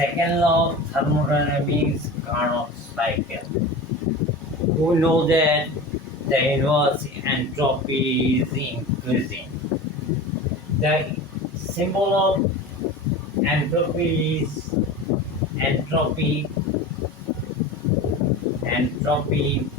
Second law of thermodynamics Carnot cycle. We know that the inverse entropy is increasing. The symbol of entropy is entropy. Entropy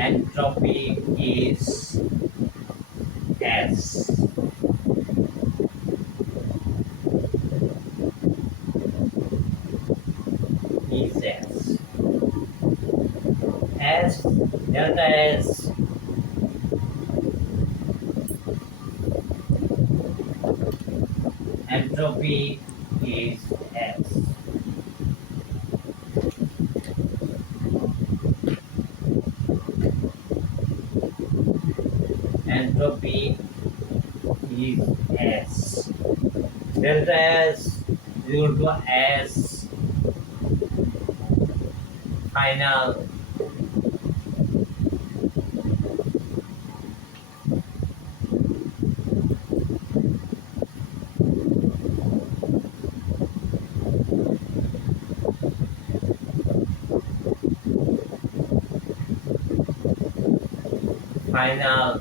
entropy is S. Is S. S delta S entropy is S. Entropy is S. Delta S is equal to S final final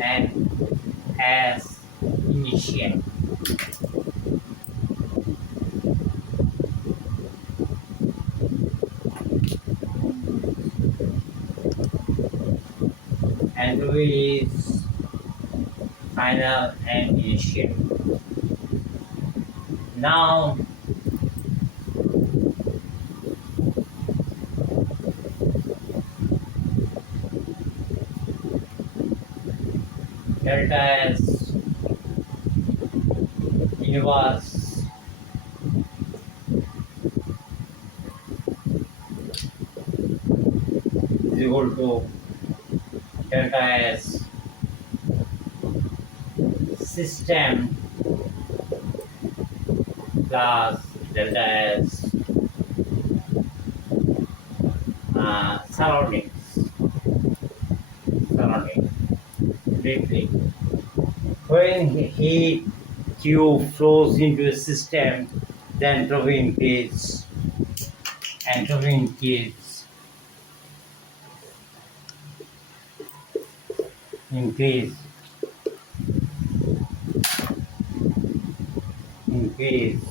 and as initial. Entropy is final and initial. Now delta S inverse is equal to delta S system plus delta S surroundings briefly. When heat Q flows into a system, the entropy increases. Entropy increase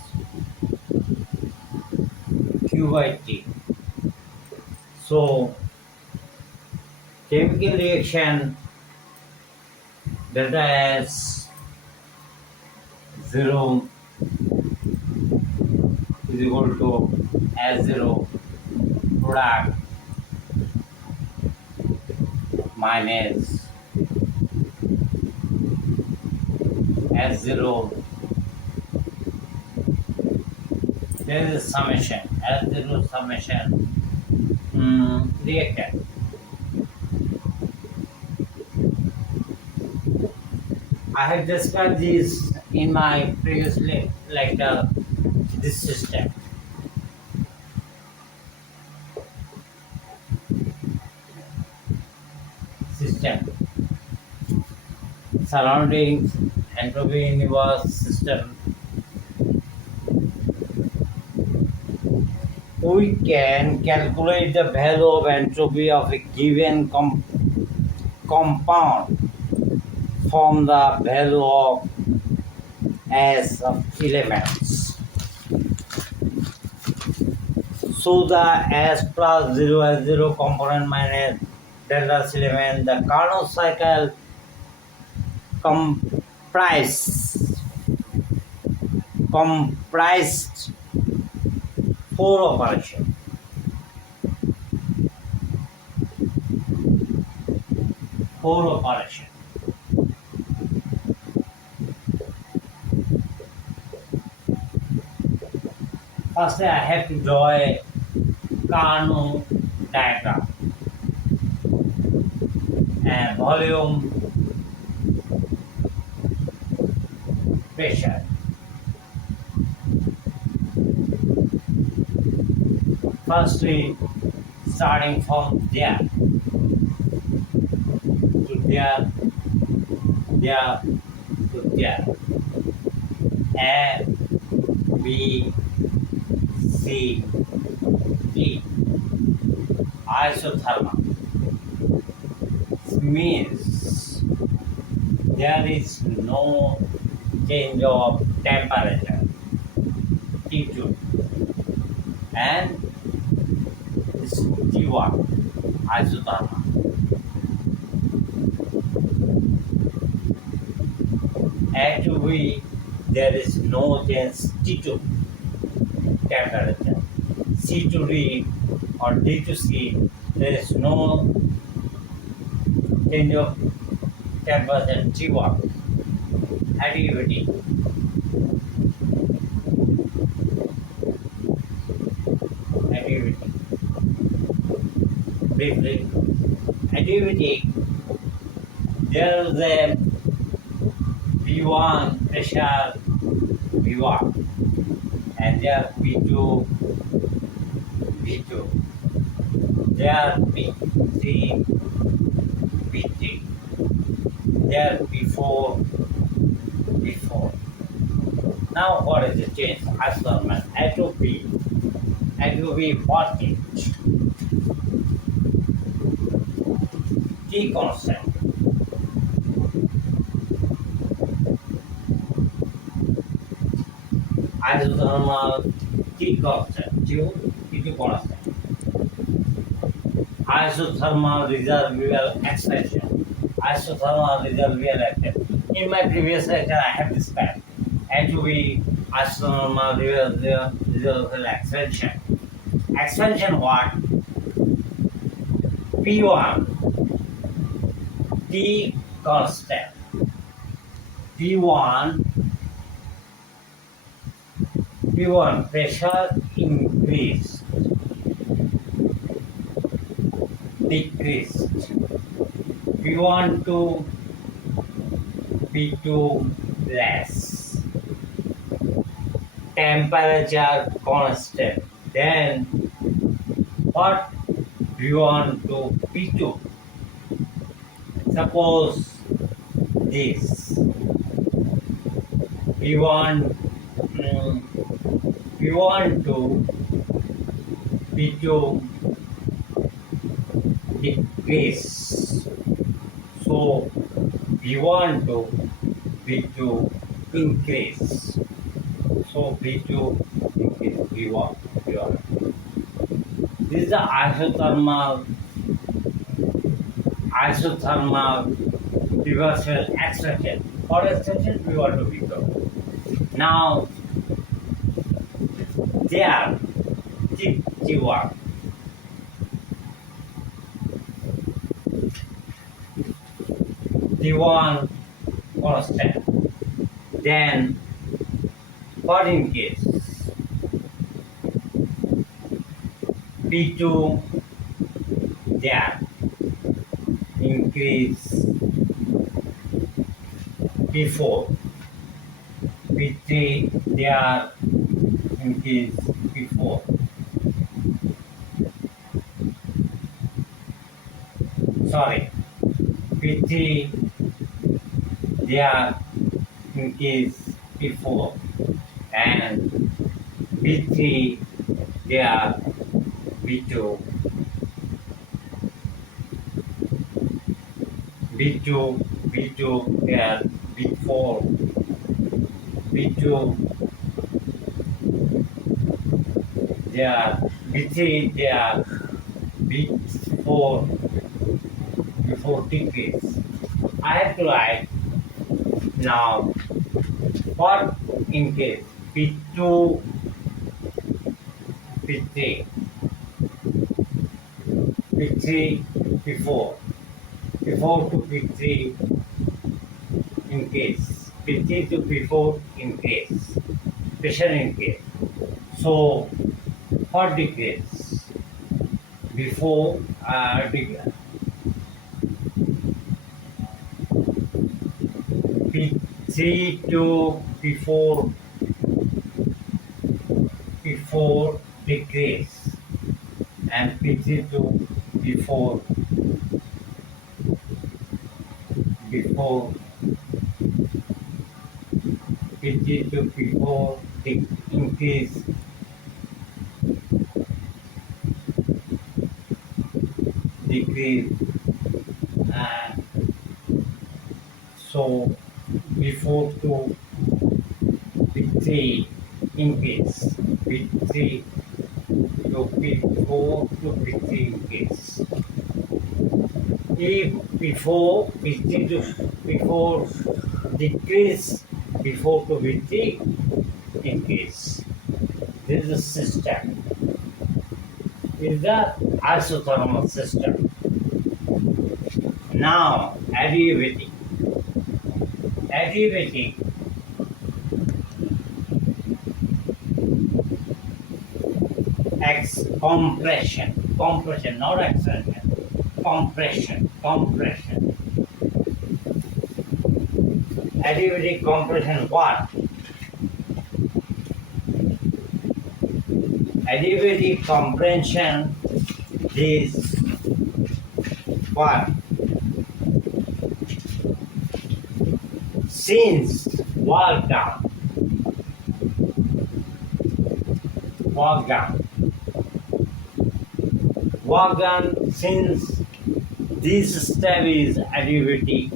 Q by T. So chemical reaction delta S 0 is equal to S0 product minus S0. There is a summation, S0 summation reactant. I have described this in my previous lecture, this system. Surroundings, entropy inverse system. We can calculate the value of entropy of a given compound from the value of S of elements. So the S plus 0 S0 component minus delta S element, the Carnot cycle comprised four operations. First, I have to draw a Carnot diagram. And volume pressure. Firstly, starting from there to there, there to there. A, B, C, D. Isothermal means there is no change of temperature, T2, and this T1, isothermal. A to B, there is no change T2 temperature. C to D or D to C, there is no change of temperature T1. Additivity. Additivity. Briefly, additivity, there is a V1 pressure V1 and there V2 V2, there V3 V3, there V4 V4. Now what is the change? Isothermal A to B. A to B what change? T constant. Isothermal T constant. T2 constant. Isothermal reservoir expansion. Isothermal reservoir expansion. In my previous lecture, I have described A to B isothermal reservoir expansion. Expansion what? P1 T constant. P1 pressure increased, decreased. P1 to P2 less. Temperature constant. Then what? P1 to P2. Suppose this P1 P1 to P2 decrease. So P1 to P2 increase. So P2 increase P1. This is the isothermal reversal extraction. For extraction, P1 to P2. Now there T1 T1 constant. Then what in case P2 there increase P4 P3 there increase P4. Sorry, P3 there increase P4 and P3 there B2 there B4 B2 there B3 there B4 decrease. I have to write now what increase P2 P3 P3 P4 P4 to P3 increase P3 to P4 increase pressure increase. So what decrease before P3 C2 before decrease and PC2 before PC2 before the increase decrease and so before to P3 increase P3 to P4 to P3 increase. If before P3 to before decrease before to P3 increase. This is a system. Is the isothermal system. Now adiabatic. Adiabatic compression, not expansion, compression. Adiabatic compression what? Adiabatic compression is what? Since walk down since this step is adiabatic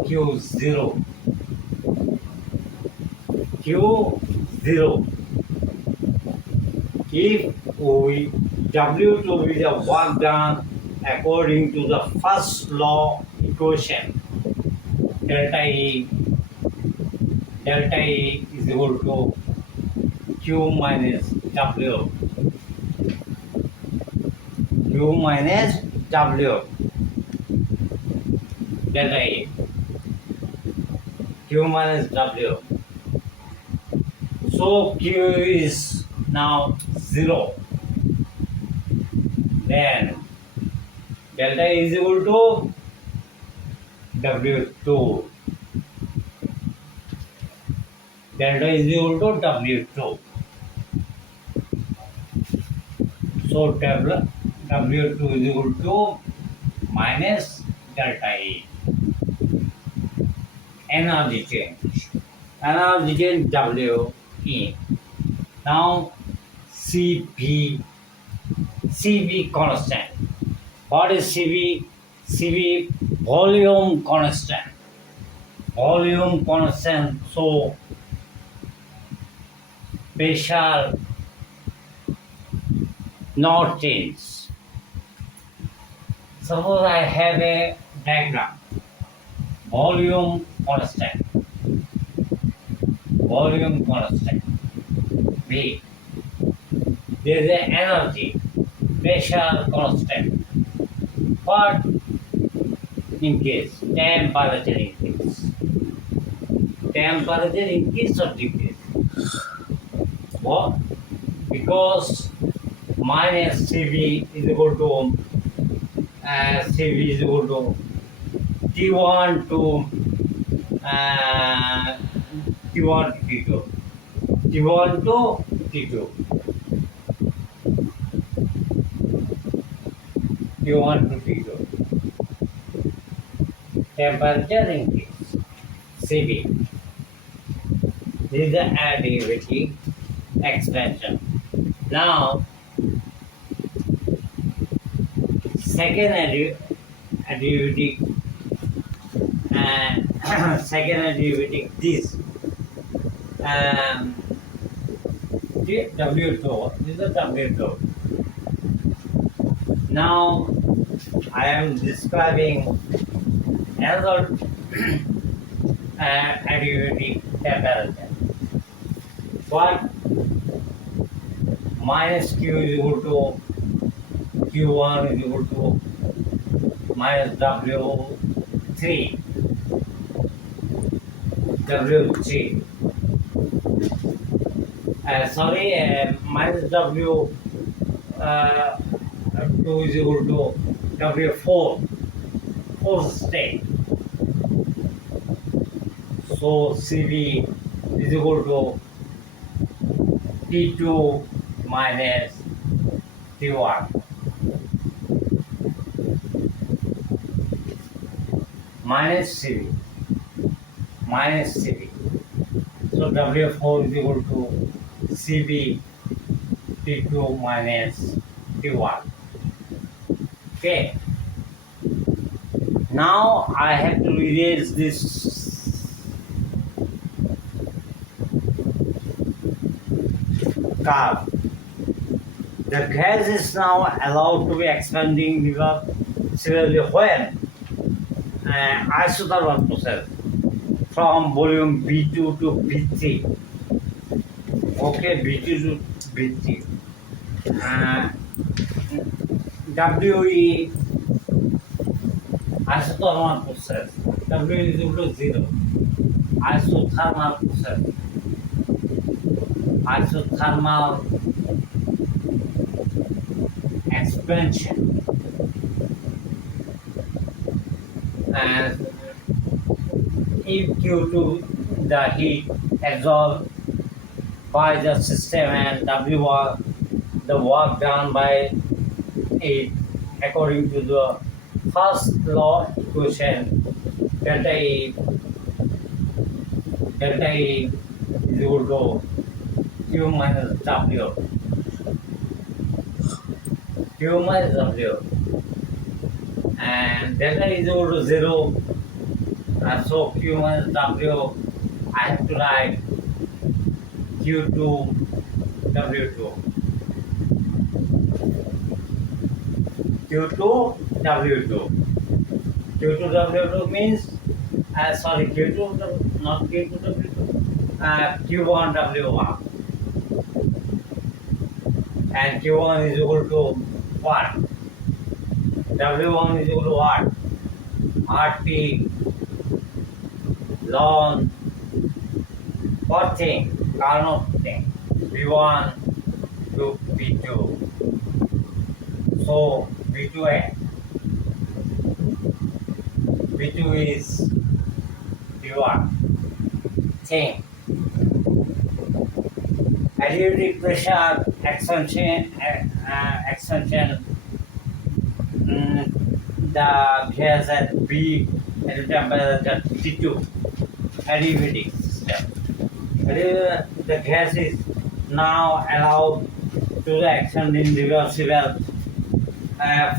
Q0 if we W2 is a work done according to the first law equation delta E is equal to Q minus W delta E Q minus W. So Q is now 0. Then delta is equal to W2. Delta is equal to W2. So W2 is equal to minus delta E. Energy change W E. Now CB constant. What is CB? CB volume constant. So pressure not change. Suppose I have a diagram. Volume constant. B. There is an energy, pressure constant. What increase? Temperature increase. Temperature increase or decrease? What? Because minus CB is equal to T1 to T1 to T2. T1 to T2. T1 to T2. Temperature increase. CB. This is the adiabatic expansion. Now, second adiabatic this W2. This is the W2. Now I am describing another adiabatic temperature. What? Minus Q is equal to Q1 is equal to minus W3. Minus W2 is equal to W4. Fourth state. So CV is equal to T2 minus T1 minus CV. So W4 is equal to CV T2 minus T1. Okay. Now I have to erase this curve. The gas is now allowed to be expanding because severely when isothermal process from volume B2 to B3. Okay, B2 to B3. Uh, WE isothermal process. W is equal to 0. Isothermal process. Isothermal expansion. And if due to the heat absorbed by the system and W the work done by it according to the first law equation delta E is equal to Q minus W. Q minus W. And delta is equal to 0. And so Q minus W, I have to write Q2 W2. Q2 W2. Q2 W2 means, sorry, Q2, not Q2 W2, Q1 W1. And Q1 is equal to what? W1 is equal to what? RT ln what thing? Carnot thing. B1 to B2. So B2 is B1 thing. Adiabatic pressure expansion, the gas at B at the temperature T2, adiabatic system. The gas is now allowed to the extending reversible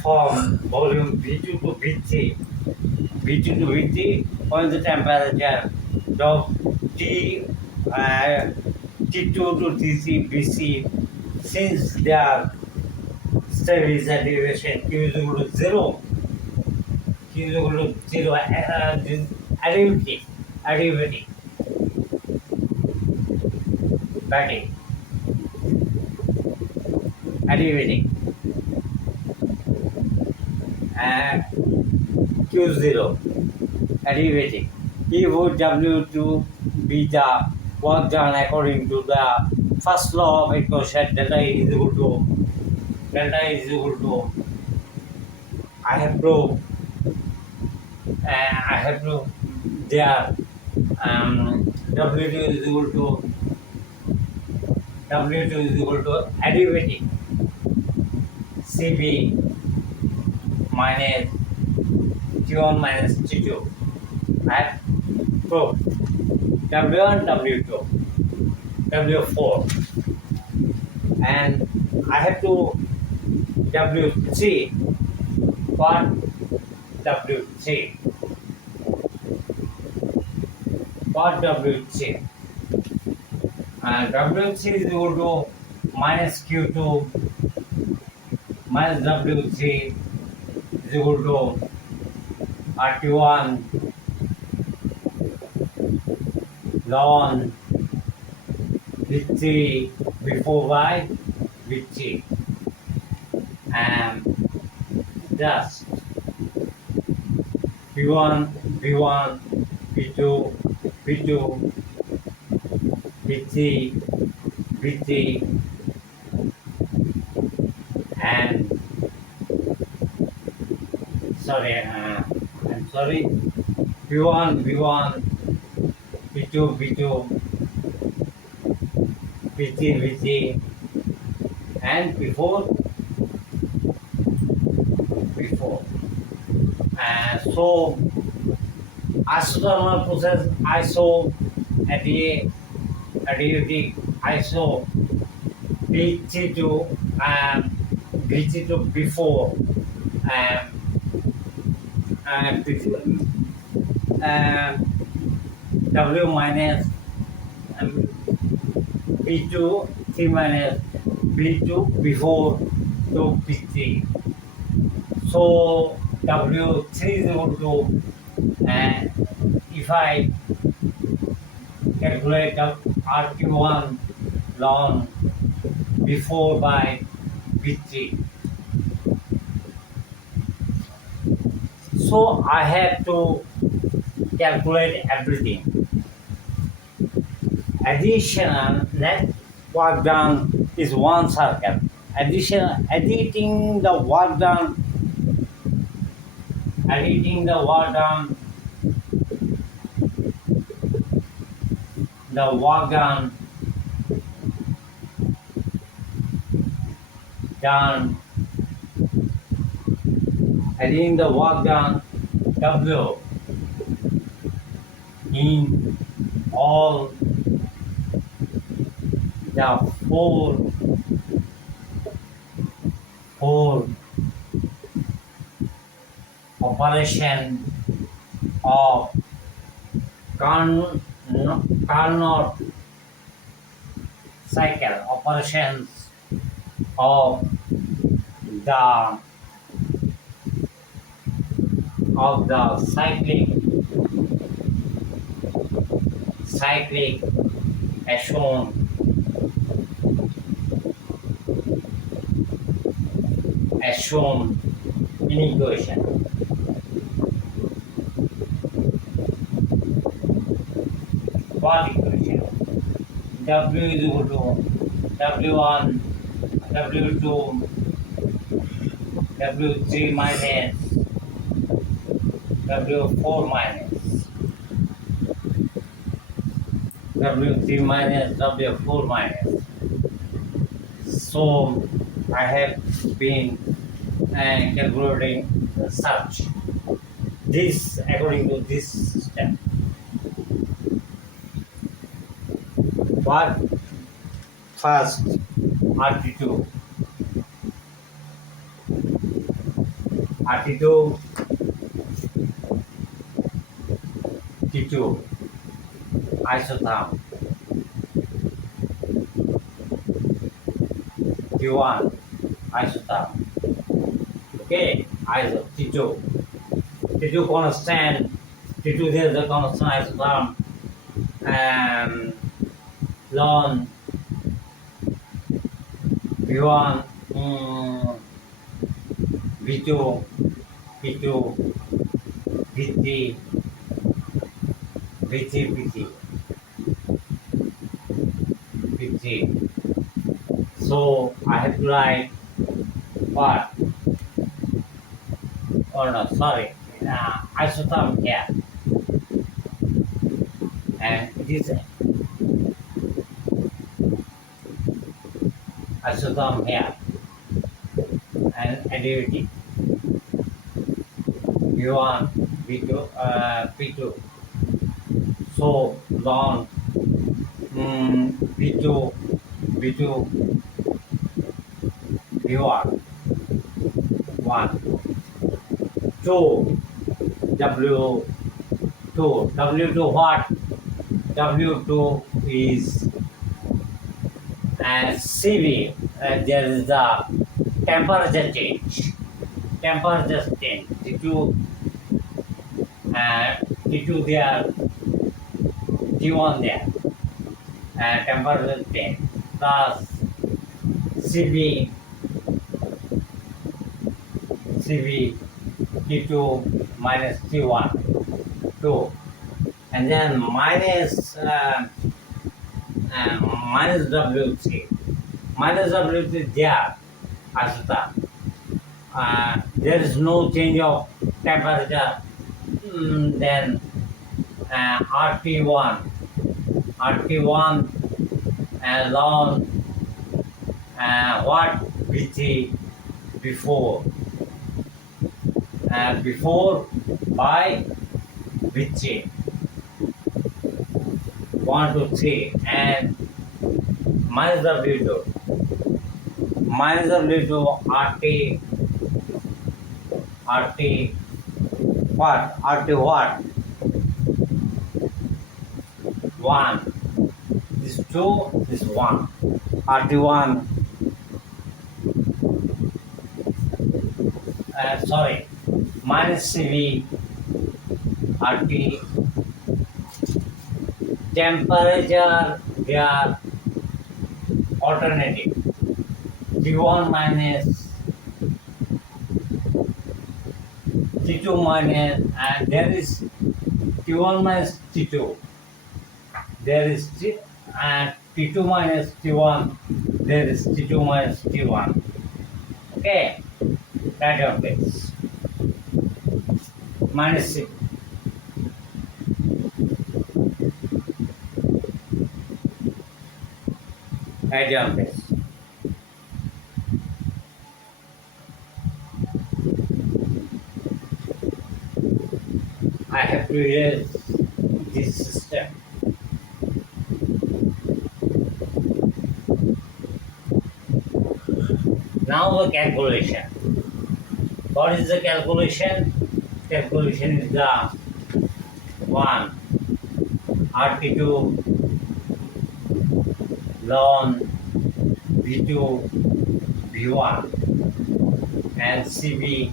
from volume B2 to B3. B2 to B3 when the temperature of T2 to T3 BC, since they are stable derivation Q is equal to 0. Q is equal to 0. Adiabatic. Batting. Adiabatic. Q0. Adiabatic. If W2 be the work done according to the first law of equation, delta is equal to I have proved there W2 is equal to adiabatic CB minus Q1 minus T2. I have proved W1, W2, W4, and I have to W3. What W3? What W3? W3 is equal to minus Q2 minus W3 is equal to RT1 ln V3 V4 by V3 and just V1 V2 V2 V3 V3 and I'm sorry V1 B2, B2, B3, B3, and before. And so isothermal process iso additive iso B3 to B3 to before and uh, W minus um, B2 3 minus B2 before to B3. So W3 is equal to if I calculate the RQ1 ln before by B3. So I have to calculate everything. Additional net work done is one circle. Editing the work done, the work done, editing the work done W in all the four operation of Carnot cycle, operations of the cyclic as shown in equation. What equation? W is equal to W1, W2, W3 minus W4 minus W3 minus W4 minus. So I have been calculating such this according to this step. What first RT2 T2 isotherm T1 isotherm. Okay, T2 constant, T2 there is the constant isotherm ln V1 V2 P2 V3 V3. So I have to write what? Oh no, sorry, isotherm here, and it is isotherm here, and additivity V1 V2 P2. So ln V2 V1 1 2 W2 what? W2 is CV. There is the temperature change. T2 there, T1 there, temperature change plus CV T2 minus T1 2, and then minus W3 there Asuta. There is no change of temperature, then RT1, RT1 alone what BT before before by BT 1 to 3 and minus W2 RT RT what RT what 1 this 2 this 1 RT1 sorry minus CV RT temperature they are alternative T1 minus T2 minus and there is T1 minus T2 there is T2 minus T1 there is T2 minus T1 okay write down please minus C. Write down please I have to use this system. Now the calculation. What is the calculation? Calculation is the 1 RT2 ln V2 V1 and CV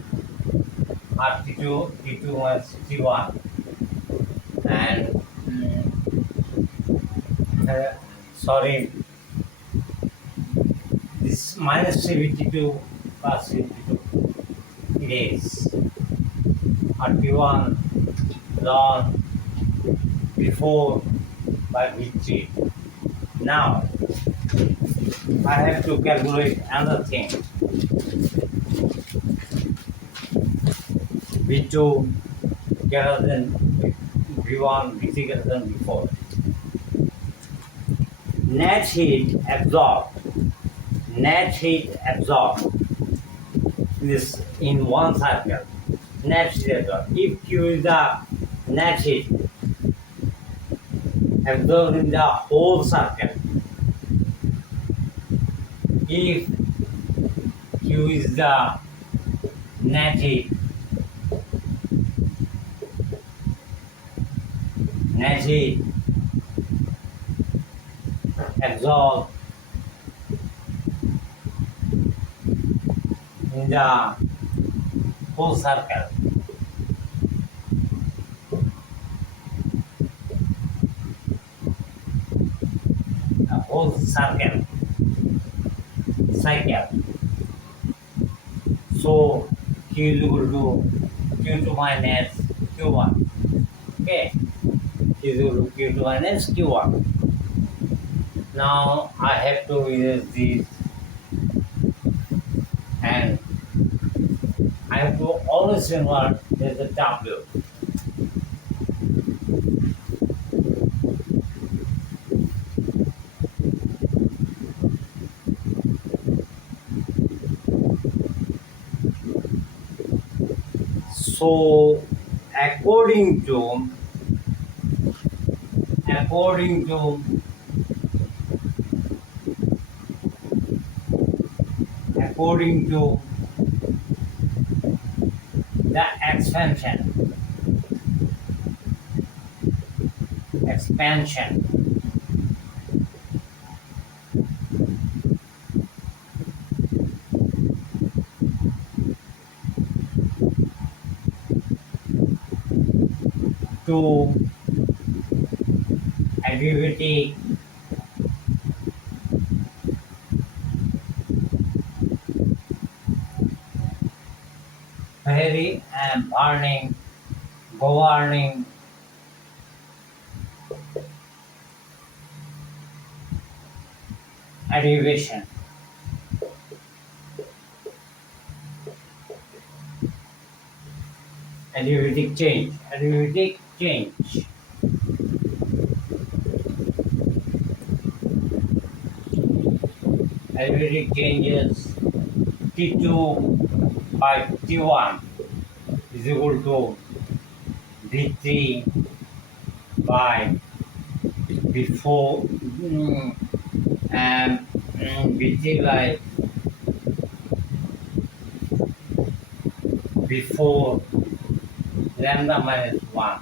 RT2 T2 minus T1 and sorry this minus CVT2 plus CVT2 it is RT1 ln before by V3. Now I have to calculate another thing V2 greater than V1 V3 greater than V4 net heat absorbed is in one circle net heat absorbed if Q is the net heat absorbed in the whole circle if Q is the net heat absorbed in the whole circle cycle so Q is equal to Q2 minus Q1 okay Q is equal to Q2 minus Q1 now I have to use this and I have to always remember there's a W. So according to the expansion to adiabatic very and governing adiabation adiabatic change arithmetic changes T2 by T1 is equal to V3 by before and V3 by before lambda minus 1.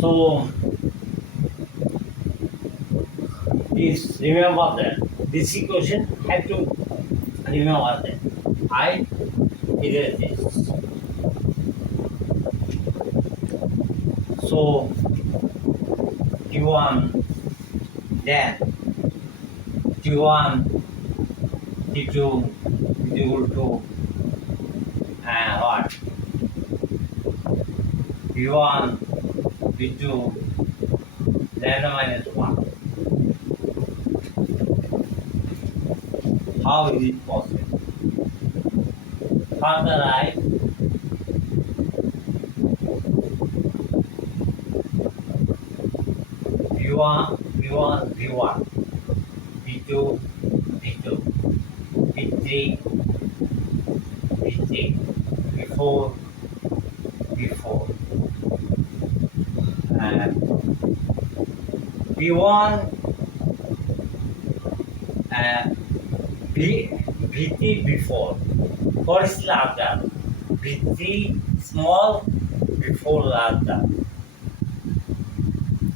So please remember that this equation have to remember that I erase this. So T1 then T1 T2 is equal to what? V1 V2 lambda minus 1. How is it possible? Further I V1 V1 V1 V2 V2 V3 V3 V4 V4 and V1 V3 before. What is larger? V3 small before larger.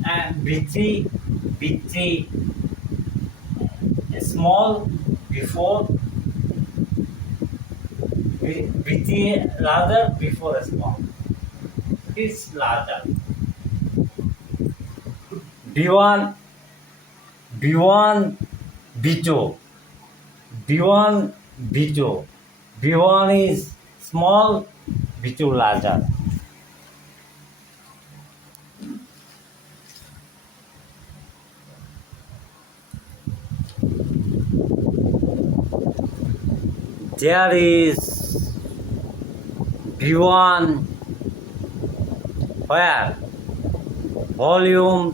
And V3 small before V3 larger before small. It's larger. B1 B1 B2 B1 B2 B1 is small, B2 larger. There is B1 where volume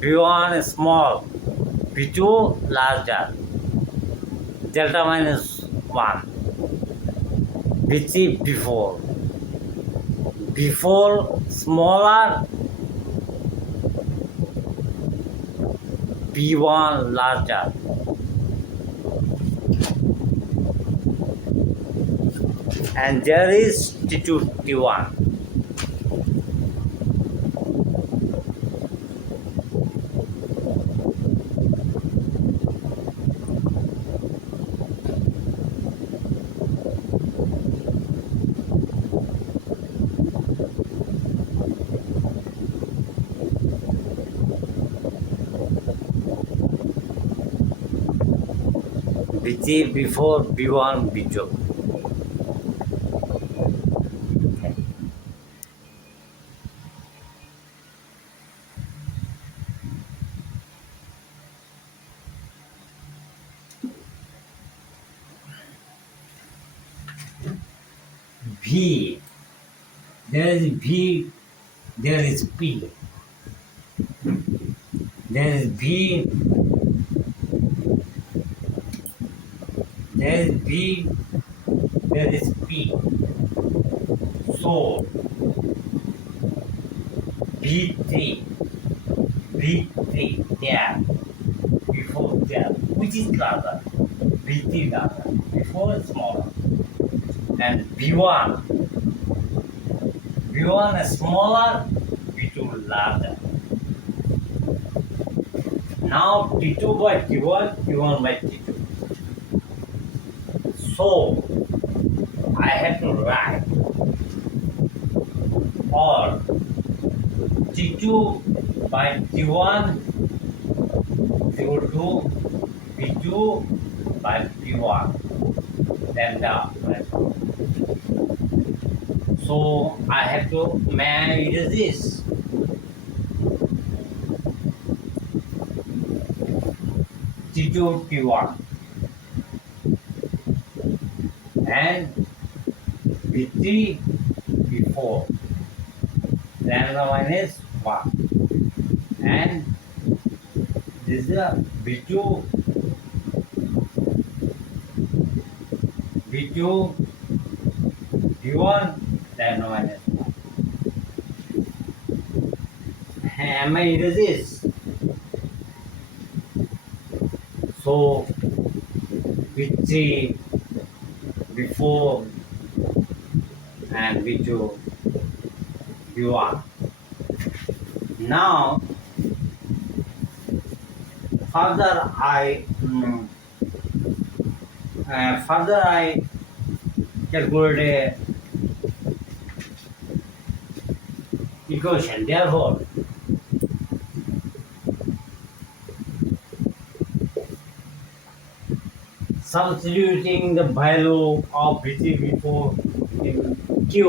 B1 is small, B2 larger, delta minus 1, which is before smaller, B1 larger. And there is T2 T1. Which is before B1 B2. V, there is V, there is P, there is V, there is V, there is P. So V3 there, before there, which is larger, V3 larger, before smaller. And V1 is smaller, V2 larger. Now T2 by T1, T1 by T2. So I have to write or T2 by T1 is equal to V2 by T1. Lambda minus 1. So I have to manage this. T2 T1 and V3 V4 lambda minus 1 and this is a V2 V2, V1, then minus 1. Am I erase this? So V3, V4, and V2, V1. Now, further I calculate a equation. Therefore, substituting the value of V3, V4 in Q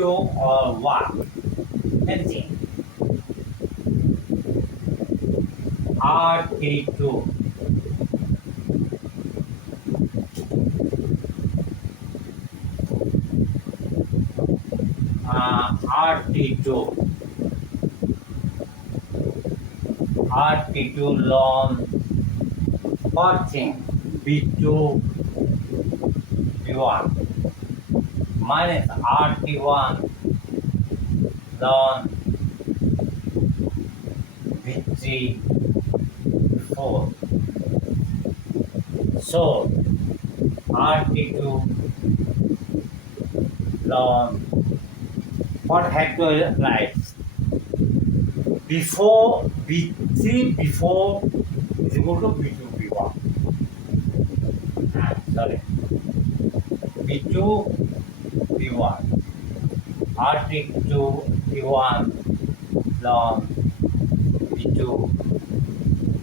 or what, anything. RT2 RT2 RT2 ln what thing B2 B1 minus RT1 ln B3 B4. So RT2 ln what had to write before B3 before is equal to B2 B1. Sorry, B2 B1 RT2 B1 ln B2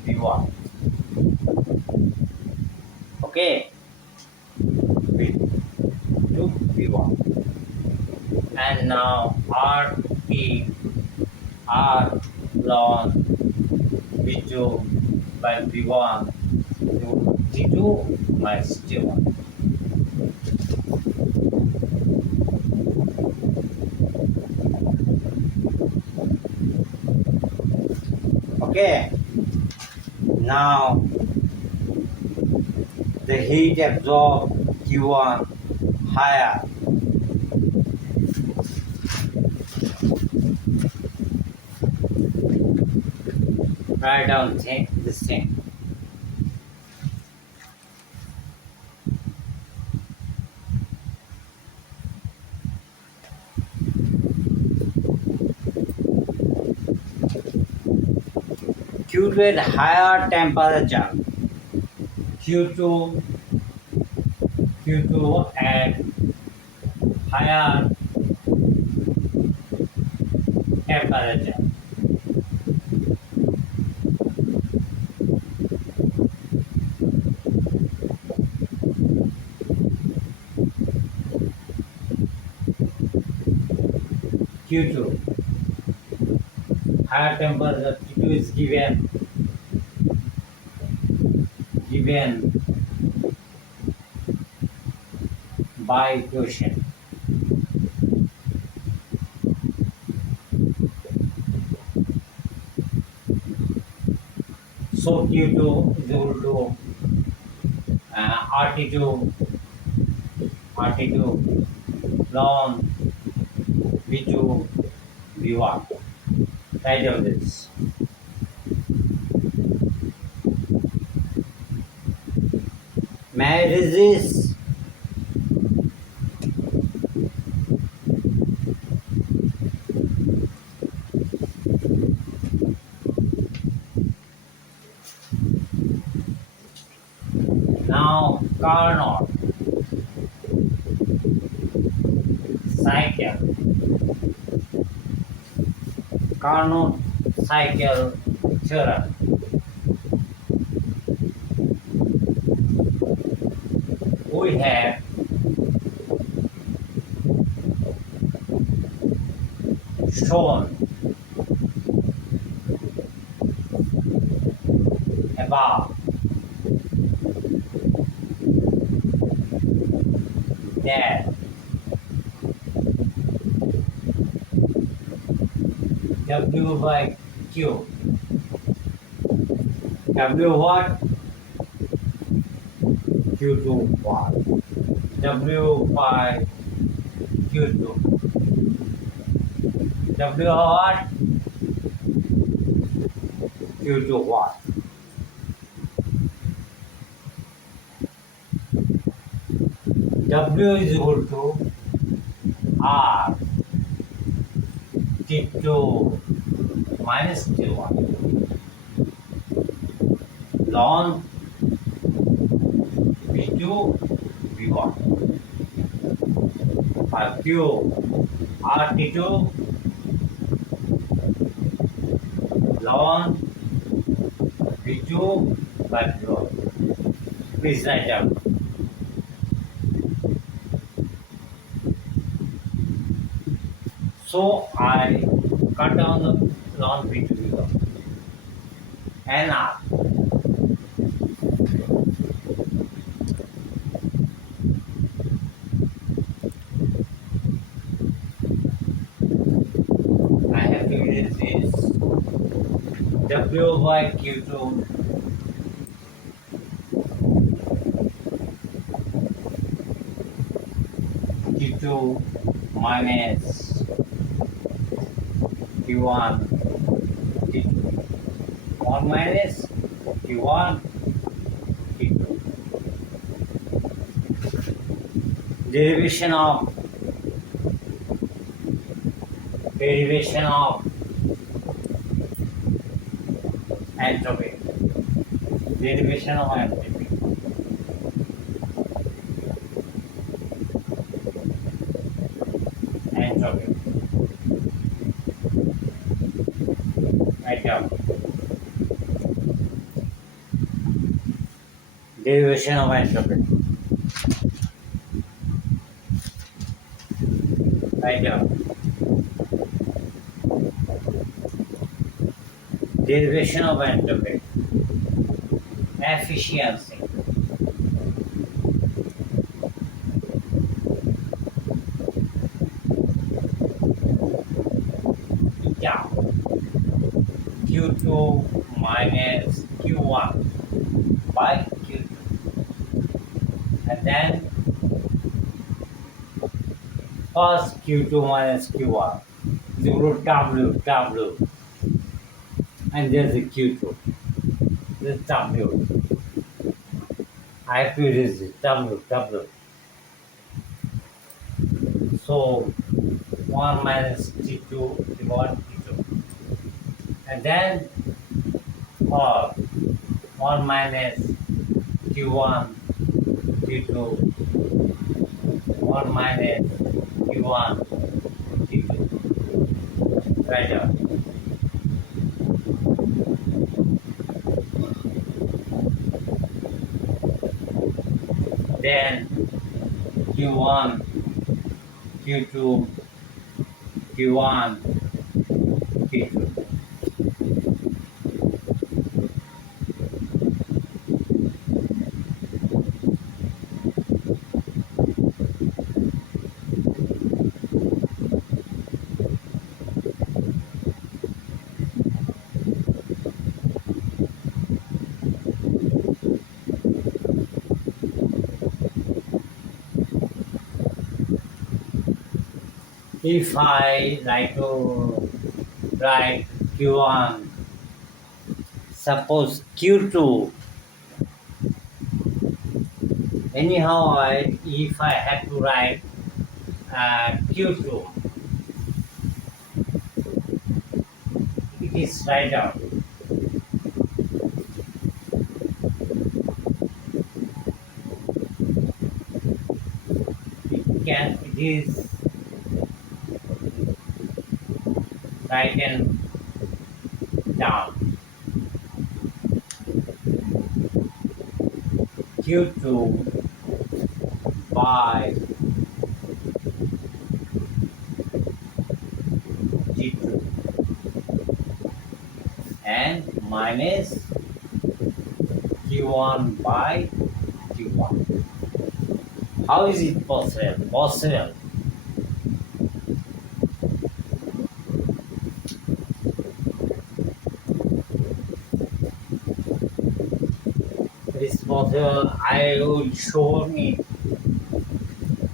B1. Okay, B2 B1. And now RT R ln B2 by B1 T2 minus T1. Okay, now the heat absorbed Q1 higher. Write down this thing. Q2 at higher temperature. Q2 at higher temperature. Q2 higher temperature Q2 is given by equation. So Q2 is equal to RT2 ln V2 V1. Write down this. May I resist? Now Carnot cycle theorem. We have shown above that W by Q. W what? Q2 what? W by Q2. W what? Q2 what? W is equal to R T2 minus T1 ln V2 V1 for Q R T2 ln V2 by V1. Please write down. So I cut down the ln V2 V1 and R. I have to use this W by Q2 Q2 minus Q1 Q2 1 minus Q1 Q2 derivation of entropy derivation of entropy atom derivation of entropy atom derivation of entropy efficiency yeah Q2 minus Q1 by Q2 and then first Q2 minus Q1 is equal to W and there's a Q2 this is W I have to erase this W so 1 minus T2 T1 T2 and then 1 minus Q1 T2 1 minus Q1 T2 right here. Then Q1 Q2 Q1 Q2 if I like to write Q1 suppose Q2 anyhow if I have to write Q2 it is write down it is written down Q2 by G2 and minus Q1 by Q1. How is it possible? It is possible possible, I will show it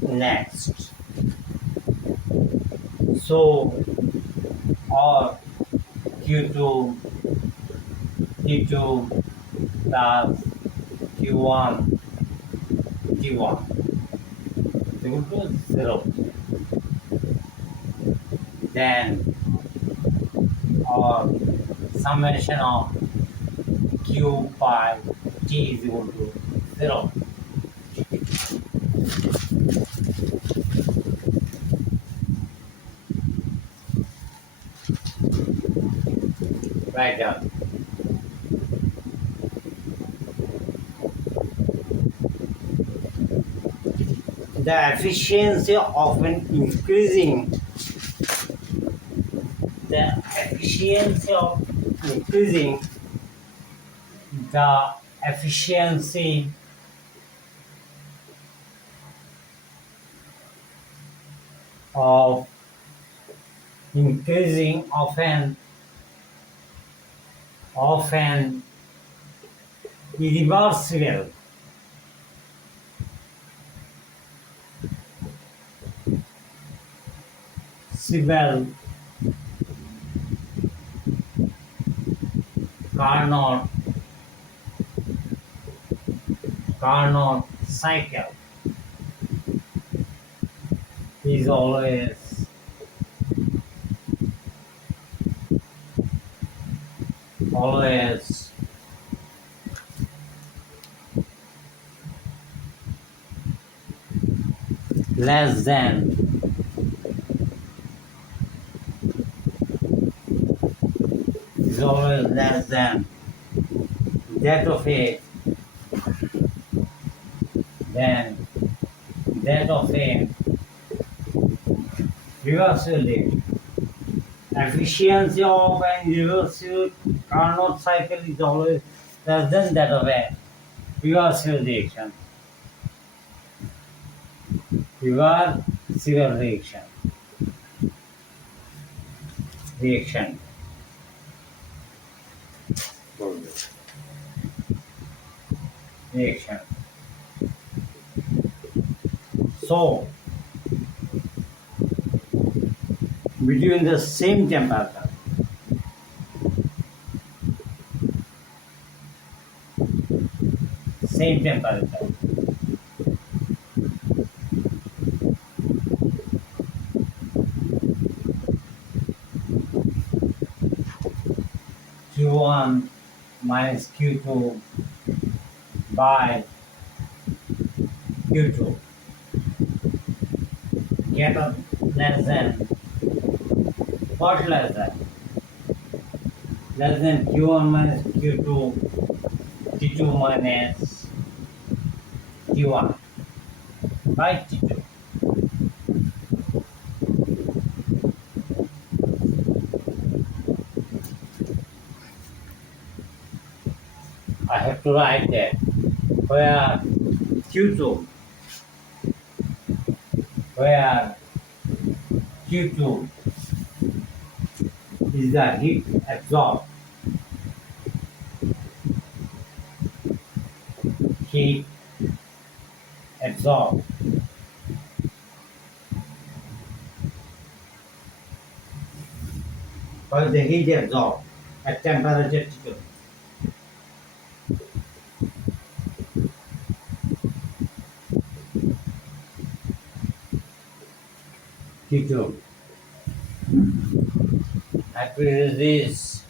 next. So, or Q2, Q2 plus Q1, Q1 equal to 0. Then, or summation of Q by T is equal to 0. Write down. The efficiency of an increasing the efficiency of increasing the efficiency of increasing of an irreversible civil Carnot cycle is always less than that of a than that of a reversible. Efficiency of an irreversible Carnot cycle is always less than that of a reversible reaction. Reversible reaction. Reaction. So, between the same temperature, Q1 minus Q2 by Q2 get less than what less than Q1 minus Q2 T2 minus T1 by T2. I have to write that where Q2 is the heat absorbed. What is the heat absorbed at temperature T2? T2. After this,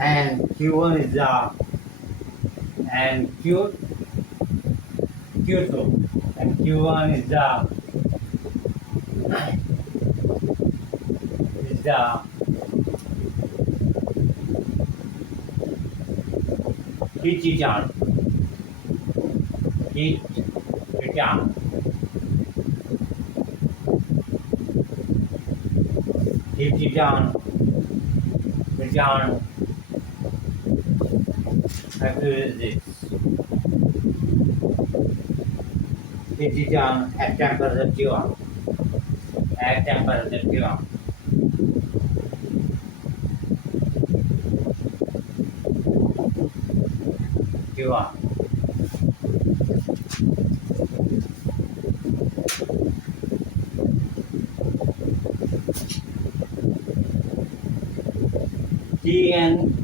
and Q1 is the and Q2 and Q1 is the heat return. Heat return. After this, heat return at temperature T1. At temperature T1. Q1. T and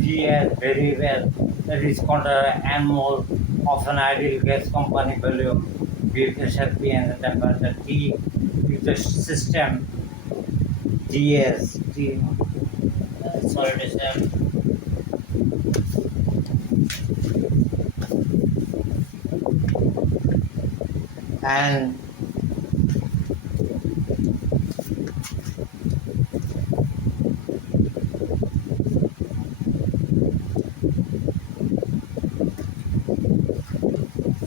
G as very well, that is considered n mole of an ideal gas company volume, B pressure P and the temperature T with the system GS T solution. And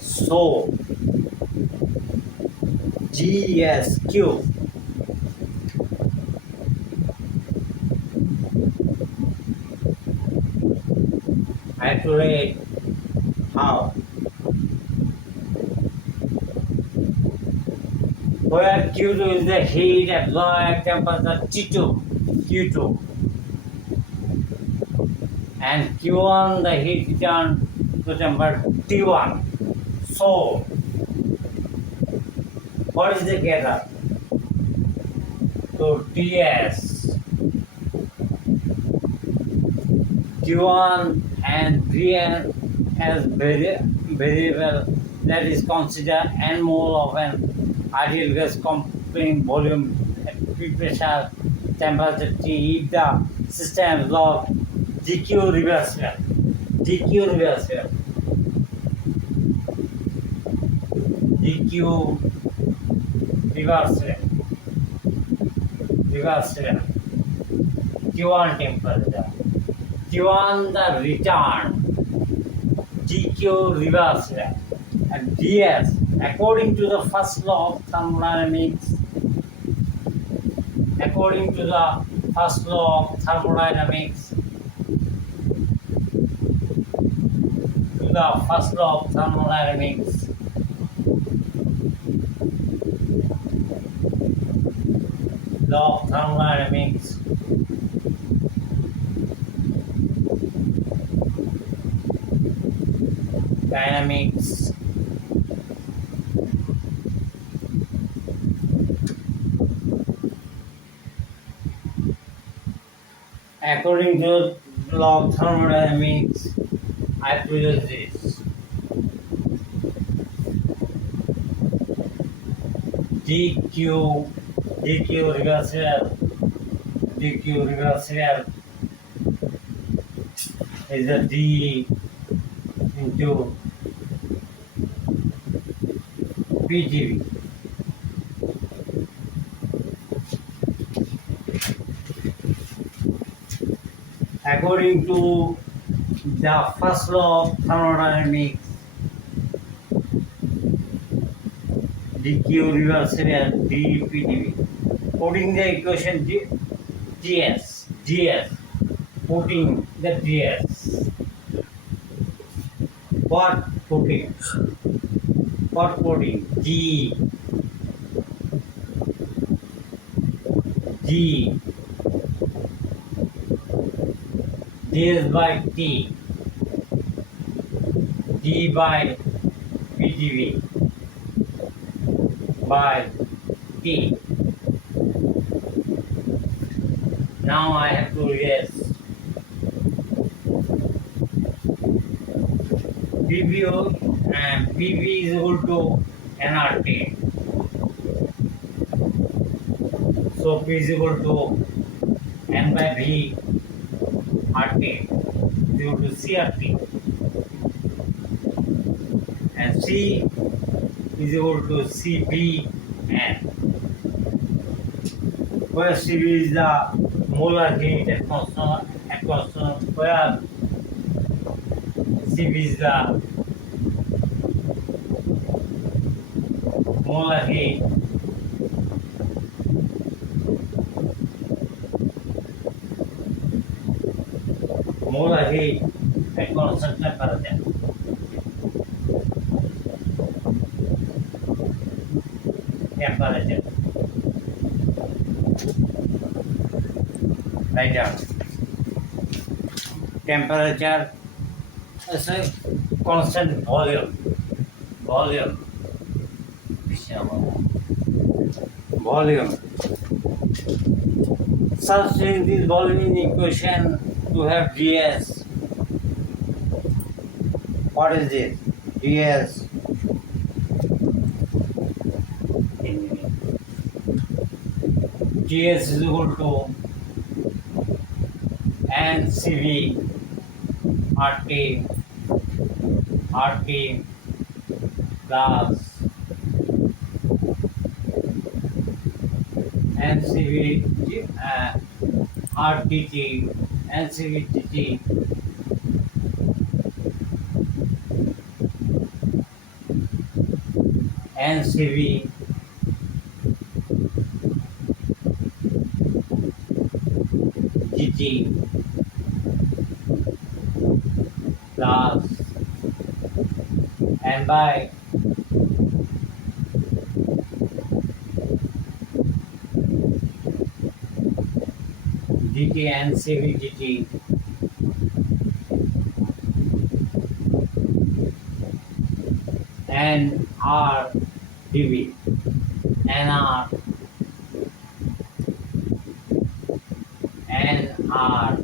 so GSQ accurate how? Where Q2 is the heat absorbed temperature T2, Q2, and Q1 the heat returned to temperature T1. So, what is the getter? So TS, Q1 and Vn as variable that is considered n mole of an ideal gas company volume at pressure temperature T if the system log dq reversible dq reversible dq reversible Q1 temperature Q1 the return dq reversible and ds according to the first law of thermodynamics dynamics according to law of thermodynamics I produce this dq reversible is a d into pgv according to the first law of thermodynamics dq reversible dpdv putting the equation ds putting the ds what putting g ds by t d by pdv by t. Now I have to erase PV is equal to nRT. So P is equal to N by V RT is equal to CRT. And C is equal to CBN. Where CB is the molar heat at constant where CB is the molar heat at constant temperature. Write down temperature It's a constant volume. Volume. Volume. Substituting this volume in equation to have ds. What is this? ds ds is equal to ncv rt rt plus ncv rtt ncvtt ncv gt plus and by dt and cvdt and r dv nr nr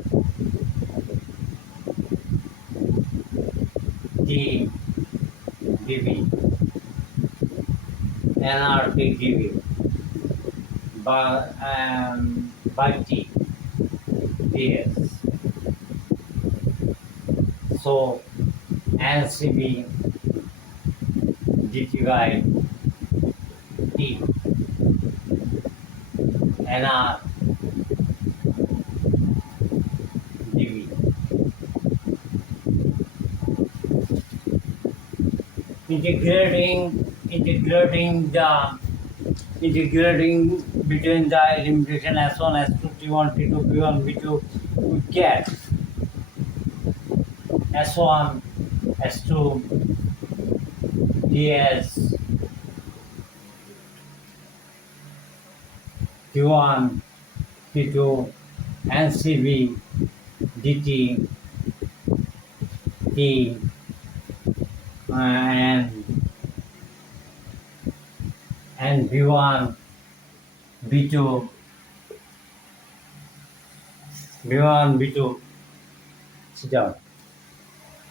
d dv nr d dv by t ds. So ncb dt by t nr dv. Integrating between the limitation S1, S2, T1, T2, B1, B2, we get S1, S2, DS, T1, T2, NCV, DT, T, and B1, B2, B1, B2, sit down.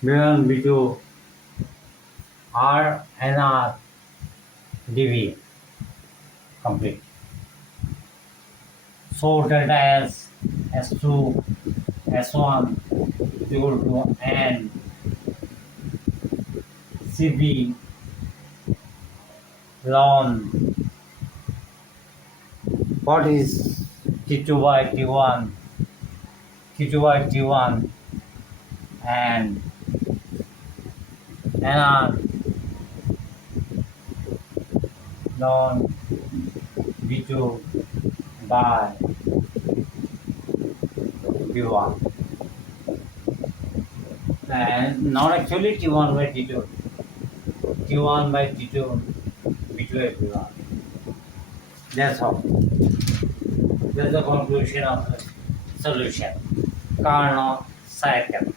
B1, B2, R and R, DV, complete. So delta S, S2, S1 equal to N, CB, ln. What is T2 by T1, T2 by T1 and NR ln B2 by B1 and not actually T1 by T2, T1 by T2, B2 by B1. That's all. That's the conclusion of the solution. Carnot cycle.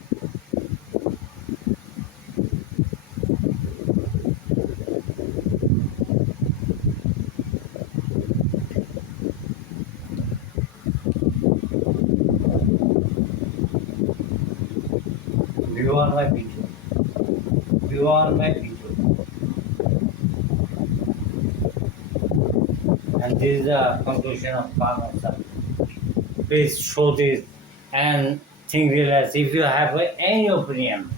B1 by B2, B1 by B2, and this is the conclusion of Carnot cycle. Please show this and think realize. If you have any opinion,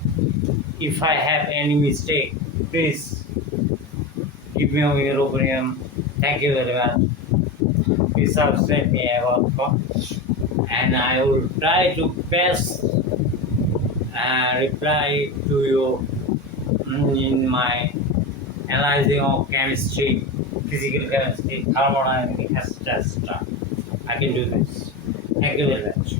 if I have any mistake, please give me your opinion. Thank you very much. Please subscribe me about and I will try to best reply to you in my analyzing of chemistry, physical chemistry, thermodynamics, etc. I can do this. Thank you very much.